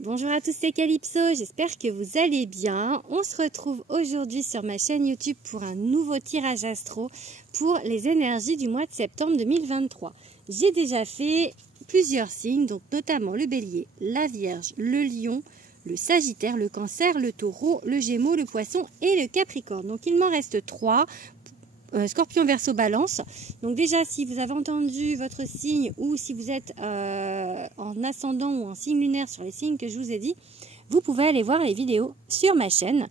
Bonjour à tous, c'est Calypso, j'espère que vous allez bien. On se retrouve aujourd'hui sur ma chaîne YouTube pour un nouveau tirage astro pour les énergies du mois de septembre 2023. J'ai déjà fait plusieurs signes, donc notamment le bélier, la vierge, le lion, le sagittaire, le cancer, le taureau, le gémeaux, le poisson et le capricorne. Donc il m'en reste 3. Scorpion, Verseau, Balance. Donc déjà, si vous avez entendu votre signe ou si vous êtes en ascendant ou en signe lunaire sur les signes que je vous ai dit, vous pouvez aller voir les vidéos sur ma chaîne.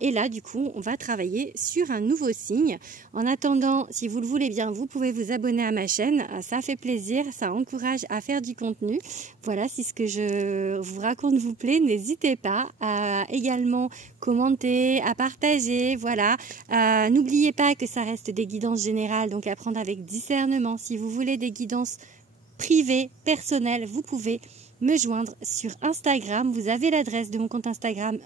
Et là, du coup, on va travailler sur un nouveau signe. En attendant, si vous le voulez bien, vous pouvez vous abonner à ma chaîne. Ça fait plaisir, ça encourage à faire du contenu. Voilà, si ce que je vous raconte vous plaît, n'hésitez pas à également commenter, à partager. Voilà, n'oubliez pas que ça reste des guidances générales, donc à prendre avec discernement. Si vous voulez des guidances privées, personnelles, vous pouvez me joindre sur Instagram. Vous avez l'adresse de mon compte Instagram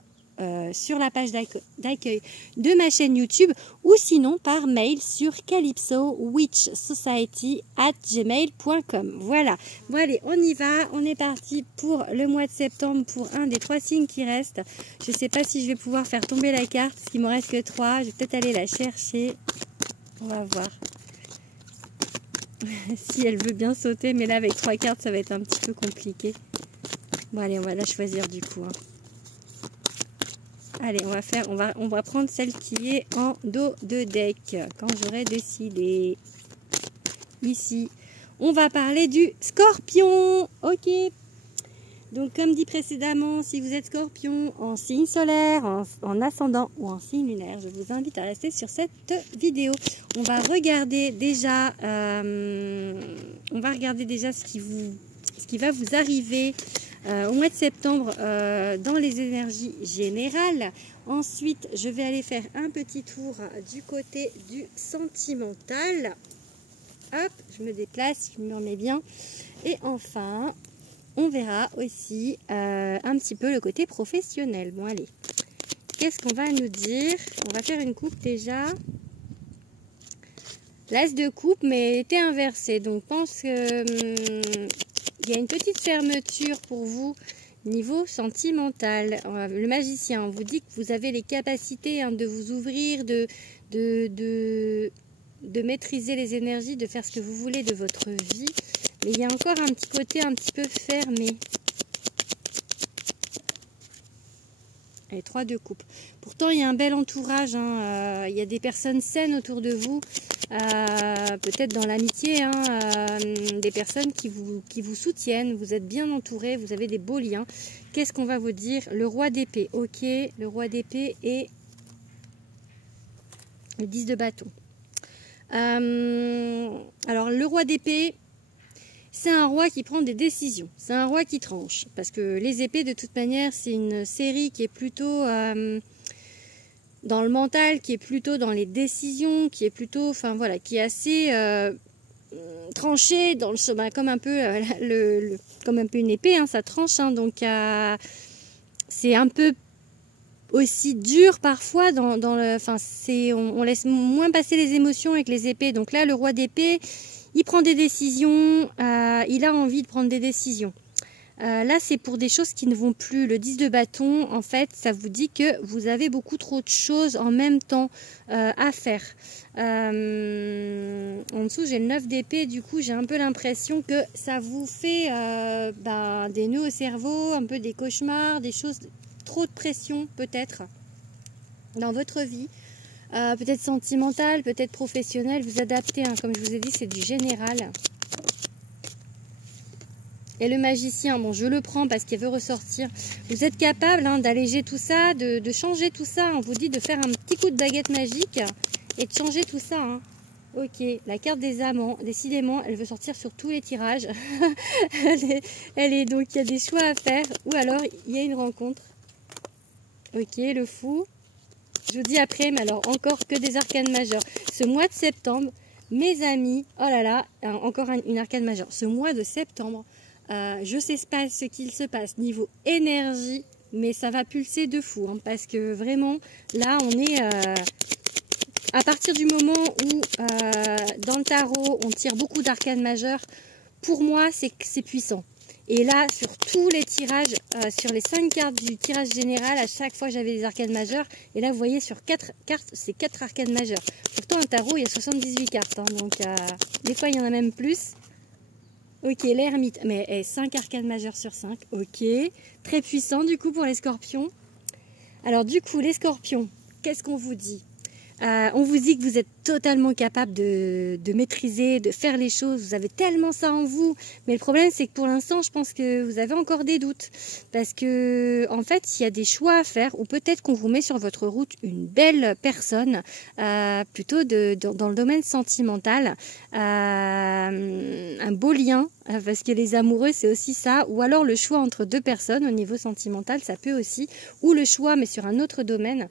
sur la page d'accueil de ma chaîne YouTube ou sinon par mail sur calypsowitchsociety@gmail.com. Voilà. Bon allez, on y va. On est parti pour le mois de septembre pour un des 3 signes qui restent. Je ne sais pas si je vais pouvoir faire tomber la carte parce qu'il ne me reste que 3. Je vais peut-être aller la chercher. On va voir. Si elle veut bien sauter, mais là avec 3 cartes ça va être un petit peu compliqué. Bon allez, on va la choisir du coup. Allez, on va prendre celle qui est en dos de deck quand j'aurai décidé. Ici, on va parler du Scorpion. Ok. Donc comme dit précédemment, si vous êtes Scorpion en signe solaire, en ascendant ou en signe lunaire, je vous invite à rester sur cette vidéo. On va regarder déjà, ce qui va vous arriver au mois de septembre dans les énergies générales. Ensuite, je vais aller faire un petit tour du côté du sentimental. Hop, je me déplace, je me remets bien. Et enfin, on verra aussi un petit peu le côté professionnel. Bon, allez. Qu'est-ce qu'on va nous dire? On va faire une coupe déjà. L'as de coupe, mais était inversé. Donc, je pense que il y a une petite fermeture pour vous niveau sentimental. Le magicien vous dit que vous avez les capacités de vous ouvrir, de maîtriser les énergies, de faire ce que vous voulez de votre vie. Mais il y a encore un petit côté un petit peu fermé. Allez, 3 de coupe. Pourtant, il y a un bel entourage. Il y a des personnes saines autour de vous. Peut-être dans l'amitié. Des personnes qui vous soutiennent. Vous êtes bien entouré. Vous avez des beaux liens. Qu'est-ce qu'on va vous dire? Le roi d'épée. Ok. Le roi d'épée et le 10 de bâton. Alors, le roi d'épée... c'est un roi qui prend des décisions, c'est un roi qui tranche. Parce que les épées, de toute manière, c'est une série qui est plutôt dans le mental, qui est plutôt dans les décisions, qui est plutôt, enfin voilà, qui est assez tranchée dans le chemin, comme un peu comme un peu une épée, ça tranche. Donc c'est un peu aussi dur parfois on laisse moins passer les émotions avec les épées. Donc là, le roi d'épée, il prend des décisions, il a envie de prendre des décisions. Là, c'est pour des choses qui ne vont plus. Le 10 de bâton, en fait, ça vous dit que vous avez beaucoup trop de choses en même temps à faire. En dessous, j'ai le 9 d'épée. Du coup, j'ai un peu l'impression que ça vous fait des nœuds au cerveau, un peu des cauchemars, des choses, trop de pression peut-être dans votre vie. Peut-être sentimental, peut-être professionnel, vous adaptez, comme je vous ai dit, c'est du général. Et le magicien, bon, je le prends parce qu'il veut ressortir. Vous êtes capable d'alléger tout ça, de changer tout ça. On vous dit de faire un petit coup de baguette magique et de changer tout ça. Ok, la carte des amants, décidément, elle veut sortir sur tous les tirages. Donc, il y a des choix à faire ou alors il y a une rencontre. Ok, le fou. Je vous dis après, mais alors encore que des arcanes majeures. Ce mois de septembre, mes amis, oh là là, encore une arcane majeure. Ce mois de septembre, je sais pas ce qu'il se passe niveau énergie, mais ça va pulser de fou. Parce que vraiment, là, on est à partir du moment où dans le tarot, on tire beaucoup d'arcanes majeures. Pour moi, c'est puissant. Et là, sur tous les tirages, sur les 5 cartes du tirage général, à chaque fois j'avais des arcades majeures. Et là, vous voyez, sur 4 cartes, c'est 4 arcades majeures. Pourtant, un tarot, il y a 78 cartes. Hein, donc, des fois, il y en a même plus. Ok, l'ermite, mais 5 arcades majeures sur 5. Ok, très puissant du coup pour les scorpions. Alors du coup, les scorpions, qu'est-ce qu'on vous dit? On vous dit que vous êtes totalement capable de maîtriser, de faire les choses. Vous avez tellement ça en vous. Mais le problème, c'est que pour l'instant, je pense que vous avez encore des doutes. Parce que, en fait, il y a des choix à faire. Ou peut-être qu'on vous met sur votre route une belle personne, plutôt dans le domaine sentimental. Un beau lien. Parce que les amoureux, c'est aussi ça. Ou alors le choix entre deux personnes au niveau sentimental, ça peut aussi. Ou le choix, mais sur un autre domaine.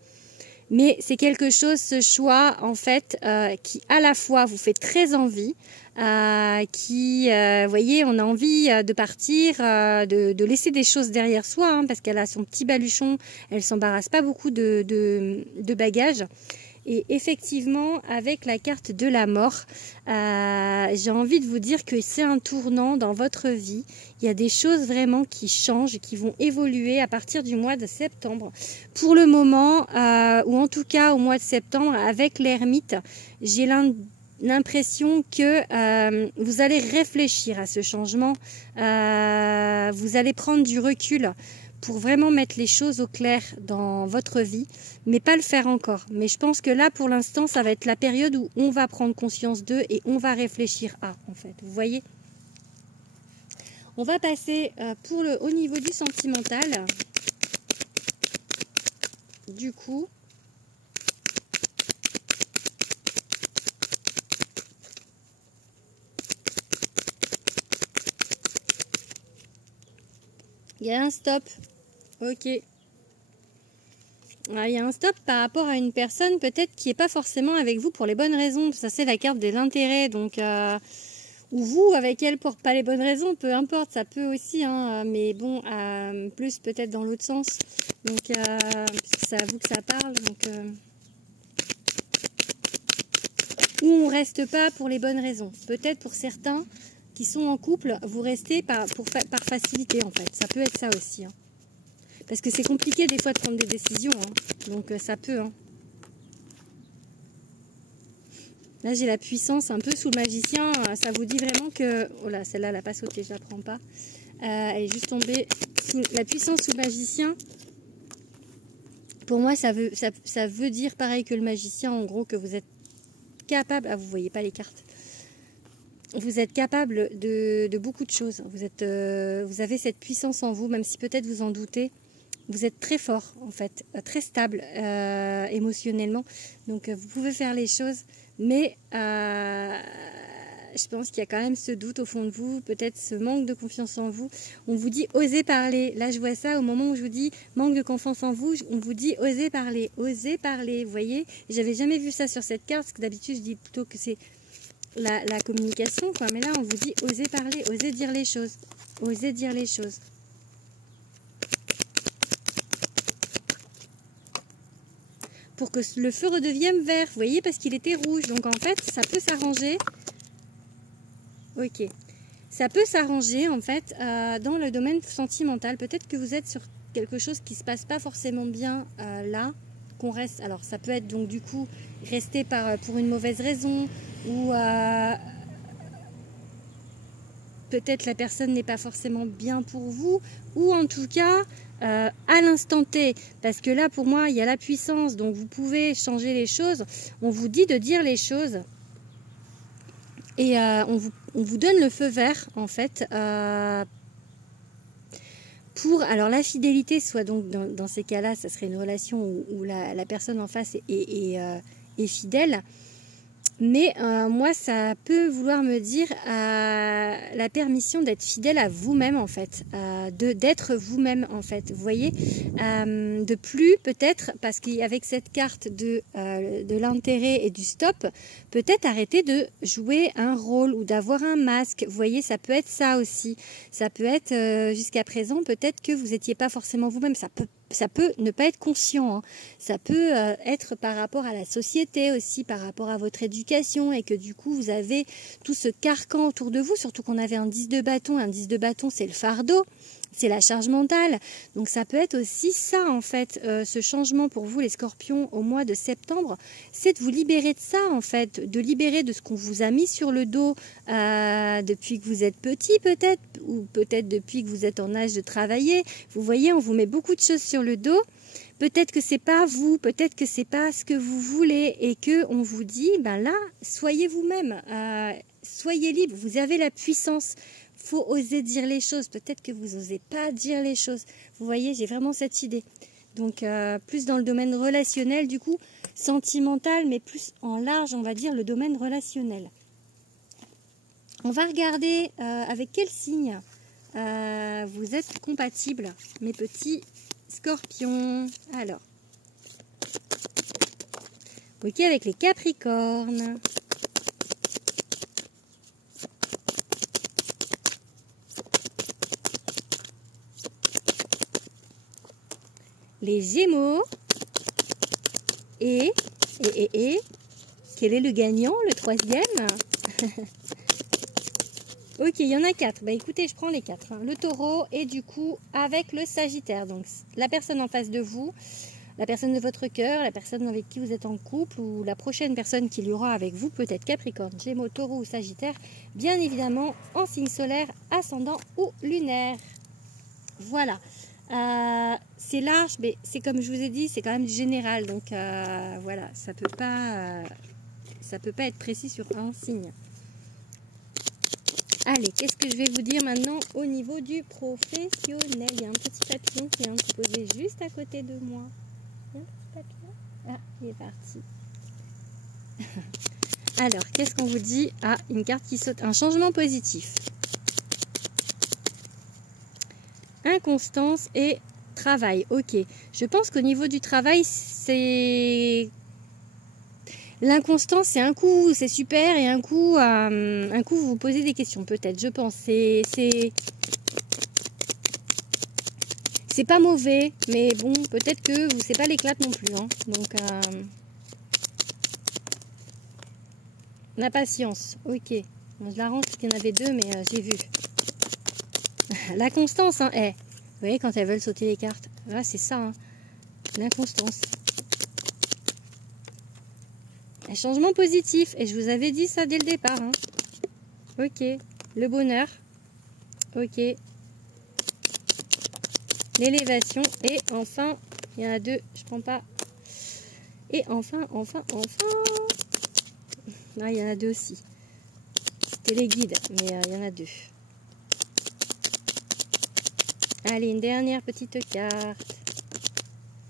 Mais c'est quelque chose, ce choix, en fait, qui à la fois vous fait très envie, vous voyez, on a envie de partir, de laisser des choses derrière soi, hein, parce qu'elle a son petit baluchon, elle s'embarrasse pas beaucoup de bagages. Et effectivement, avec la carte de la mort, j'ai envie de vous dire que c'est un tournant dans votre vie. Il y a des choses vraiment qui changent, qui vont évoluer à partir du mois de septembre. Pour le moment, ou en tout cas au mois de septembre, avec l'ermite, j'ai l'impression que vous allez réfléchir à ce changement. Vous allez prendre du recul pour vraiment mettre les choses au clair dans votre vie, mais pas le faire encore. Mais je pense que là, pour l'instant, ça va être la période où on va prendre conscience d'eux et on va réfléchir à, en fait. Vous voyez ? On va passer au niveau du sentimental. Du coup, il y a un stop. Ok. Il y a un stop par rapport à une personne peut-être qui n'est pas forcément avec vous pour les bonnes raisons. Ça, c'est la carte de l'intérêt. Donc, ou vous avec elle pour pas les bonnes raisons, peu importe, ça peut aussi. Hein, mais bon, plus peut-être dans l'autre sens. Donc, puisque c'est à vous que ça parle. Donc, ou on reste pas pour les bonnes raisons. Peut-être pour certains qui sont en couple, vous restez par facilité en fait. Ça peut être ça aussi. Hein. Parce que c'est compliqué des fois de prendre des décisions. Hein. Donc ça peut. Hein. Là j'ai la puissance un peu sous le magicien. Ça vous dit vraiment que... Oh là, celle-là elle n'a pas sauté, je la prends pas. Elle est juste tombée. La puissance sous le magicien, pour moi ça veut dire pareil que le magicien. En gros que vous êtes capable... Ah, vous voyez pas les cartes. Vous êtes capable de beaucoup de choses. Vous avez cette puissance en vous, même si peut-être vous en doutez. Vous êtes très fort, en fait, très stable émotionnellement. Donc, vous pouvez faire les choses. Mais je pense qu'il y a quand même ce doute au fond de vous, peut-être ce manque de confiance en vous. On vous dit osez parler. Là, je vois ça au moment où je vous dis manque de confiance en vous. On vous dit osez parler, osez parler. Vous voyez, j'avais jamais vu ça sur cette carte, parce que d'habitude, je dis plutôt que c'est la communication, quoi. Mais là, on vous dit osez parler, osez dire les choses. Osez dire les choses. Pour que le feu redevienne vert, vous voyez, parce qu'il était rouge. Donc en fait, ça peut s'arranger. Ok. Ça peut s'arranger, en fait, dans le domaine sentimental. Peut-être que vous êtes sur quelque chose qui ne se passe pas forcément bien là, qu'on reste... Alors, ça peut être donc, du coup, rester pour une mauvaise raison, ou peut-être la personne n'est pas forcément bien pour vous, ou en tout cas... à l'instant T, parce que là pour moi il y a la puissance, donc vous pouvez changer les choses. On vous dit de dire les choses et on vous donne le feu vert en fait pour, alors la fidélité, soit donc dans ces cas là ça serait une relation où la personne en face est fidèle. Mais moi, ça peut vouloir me dire la permission d'être fidèle à vous-même, en fait. D'être vous-même, en fait. Vous voyez, de plus, peut-être, parce qu'avec cette carte de l'intérêt et du stop, peut-être arrêter de jouer un rôle ou d'avoir un masque. Vous voyez, ça peut être ça aussi. Ça peut être, jusqu'à présent, peut-être que vous n'étiez pas forcément vous-même. Ça peut ça peut ne pas être conscient, hein. Ça peut être par rapport à la société aussi, par rapport à votre éducation et que du coup vous avez tout ce carcan autour de vous, surtout qu'on avait un 10 de bâton. Un 10 de bâton, c'est le fardeau, c'est la charge mentale. Donc ça peut être aussi ça en fait, ce changement pour vous les scorpions au mois de septembre, c'est de vous libérer de ça en fait, de libérer de ce qu'on vous a mis sur le dos depuis que vous êtes petit peut-être, ou peut-être depuis que vous êtes en âge de travailler. Vous voyez, on vous met beaucoup de choses sur le dos. Peut-être que c'est pas vous, peut-être que c'est pas ce que vous voulez et que on vous dit, ben là, soyez vous-même, soyez libre, vous avez la puissance. Faut oser dire les choses. Peut-être que vous n'osez pas dire les choses. Vous voyez, j'ai vraiment cette idée. Donc, plus dans le domaine relationnel, du coup, sentimental, mais plus en large, on va dire, le domaine relationnel. On va regarder avec quel signe vous êtes compatibles, mes petits scorpions. Alors, ok, avec les capricornes. Les Gémeaux et quel est le gagnant, le troisième? Ok, il y en a 4. Bah écoutez, je prends les 4. Hein. Le Taureau et du coup avec le Sagittaire. Donc la personne en face de vous, la personne de votre cœur, la personne avec qui vous êtes en couple ou la prochaine personne qu'il y aura avec vous, peut-être Capricorne, Gémeaux, Taureau ou Sagittaire, bien évidemment en signe solaire, ascendant ou lunaire. Voilà. C'est large, mais c'est comme je vous ai dit, c'est quand même du général, donc voilà, ça peut pas être précis sur un signe. Allez, qu'est-ce que je vais vous dire maintenant au niveau du professionnel? Il y a un petit papillon qui vient de se poser juste à côté de moi. Un petit papillon. Ah, il est parti. Alors, qu'est-ce qu'on vous dit? Ah, une carte qui saute, un changement positif. Inconstance et travail. Ok, je pense qu'au niveau du travail, c'est l'inconstance, c'est un coup c'est super et un coup vous vous posez des questions peut-être. Je pense c'est pas mauvais, mais bon peut-être que vous c'est pas l'éclate non plus. Hein. Donc la patience. Ok, bon, je l'arrange parce qu'il y en avait 2, mais j'ai vu. La constance, hein. Vous voyez, quand elles veulent sauter les cartes, là, c'est ça, hein. L'inconstance. Un changement positif, et je vous avais dit ça dès le départ, hein. Ok, le bonheur. Ok. L'élévation, et enfin, il y en a 2, je prends pas. Et enfin. Ah, il y en a 2 aussi. C'était les guides, mais il y en a 2. Allez, une dernière petite carte.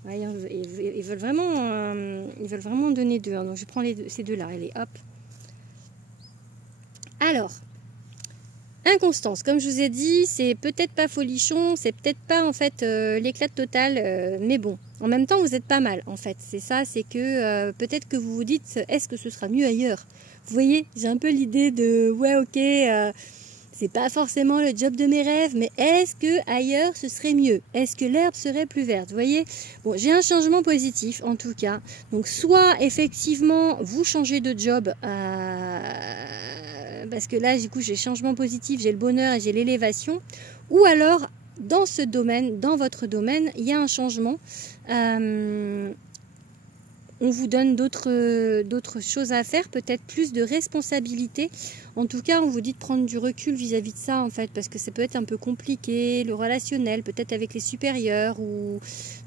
Ouais, ils veulent vraiment donner 2. Hein, donc je prends ces 2-là. Allez, hop. Alors, inconstance. Comme je vous ai dit, c'est peut-être pas folichon, c'est peut-être pas en fait l'éclat total, mais bon. En même temps, vous êtes pas mal en fait. C'est ça, c'est que peut-être que vous vous dites, est-ce que ce sera mieux ailleurs? Vous voyez, j'ai un peu l'idée de, ouais, ok. C'est pas forcément le job de mes rêves, mais est-ce que ailleurs ce serait mieux? Est-ce que l'herbe serait plus verte? Vous voyez? Bon, j'ai un changement positif en tout cas. Donc soit effectivement vous changez de job, parce que là du coup j'ai changement positif, j'ai le bonheur et j'ai l'élévation. Ou alors dans ce domaine, dans votre domaine, il y a un changement. On vous donne d'autres choses à faire, peut-être plus de responsabilités. En tout cas, on vous dit de prendre du recul vis-à-vis de ça, en fait, parce que ça peut être un peu compliqué, le relationnel, peut-être avec les supérieurs.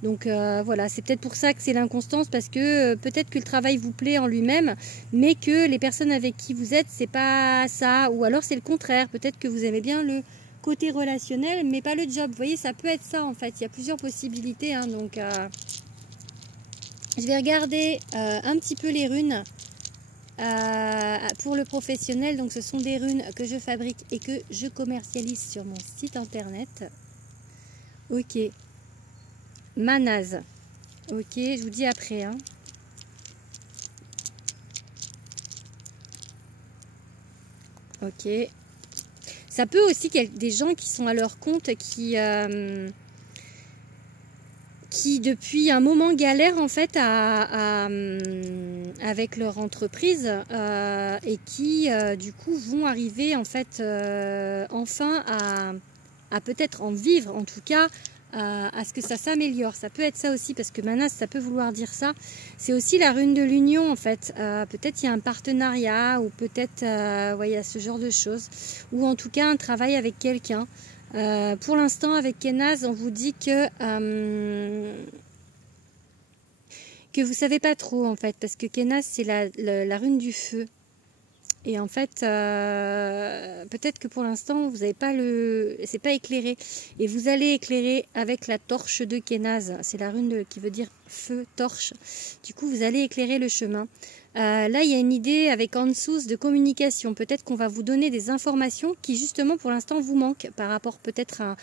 Donc voilà, c'est peut-être pour ça que c'est l'inconstance, parce que peut-être que le travail vous plaît en lui-même, mais que les personnes avec qui vous êtes, c'est pas ça, ou alors c'est le contraire. Peut-être que vous aimez bien le côté relationnel, mais pas le job. Vous voyez, ça peut être ça, en fait. Il y a plusieurs possibilités, hein, donc... Je vais regarder un petit peu les runes pour le professionnel. Donc ce sont des runes que je fabrique et que je commercialise sur mon site internet. Ok. Manaz. Ok, je vous dis après. Hein. Ok. Ça peut aussi qu'il y ait des gens qui sont à leur compte qui depuis un moment galèrent en fait avec leur entreprise et qui du coup vont arriver en fait enfin à peut-être en vivre, en tout cas à ce que ça s'améliore. Ça peut être ça aussi, parce que Manas, ça peut vouloir dire ça. C'est aussi la rune de l'union en fait. Peut-être il y a un partenariat, ou peut-être ouais, il y a ce genre de choses, ou en tout cas un travail avec quelqu'un. Pour l'instant avec Kenaz, on vous dit que vous savez pas trop en fait, parce que Kenaz c'est la rune du feu. Et en fait, peut-être que pour l'instant, vous n'avez pas c'est pas éclairé. Et vous allez éclairer avec la torche de Kenaz. C'est la rune qui veut dire feu, torche. Du coup, vous allez éclairer le chemin. Là, il y a une idée avec Ansous de communication. Peut-être qu'on va vous donner des informations qui, justement, pour l'instant, vous manquent par rapport peut-être à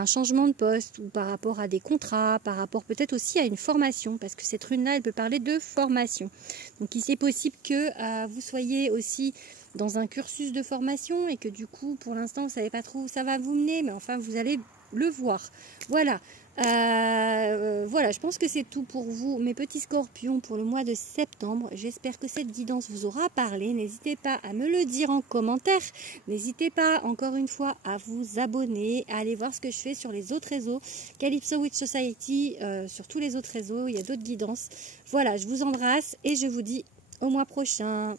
un changement de poste, ou par rapport à des contrats, par rapport peut-être aussi à une formation, parce que cette rune-là, elle peut parler de formation. Donc, il est possible que vous soyez aussi dans un cursus de formation et que du coup, pour l'instant, vous ne savez pas trop où ça va vous mener, mais enfin, vous allez le voir. Voilà. Voilà, je pense que c'est tout pour vous, mes petits scorpions, pour le mois de septembre. J'espère que cette guidance vous aura parlé. N'hésitez pas à me le dire en commentaire. N'hésitez pas, encore une fois, à vous abonner, à aller voir ce que je fais sur les autres réseaux. Calypso Witch Society, sur tous les autres réseaux, il y a d'autres guidances. Voilà, je vous embrasse et je vous dis au mois prochain.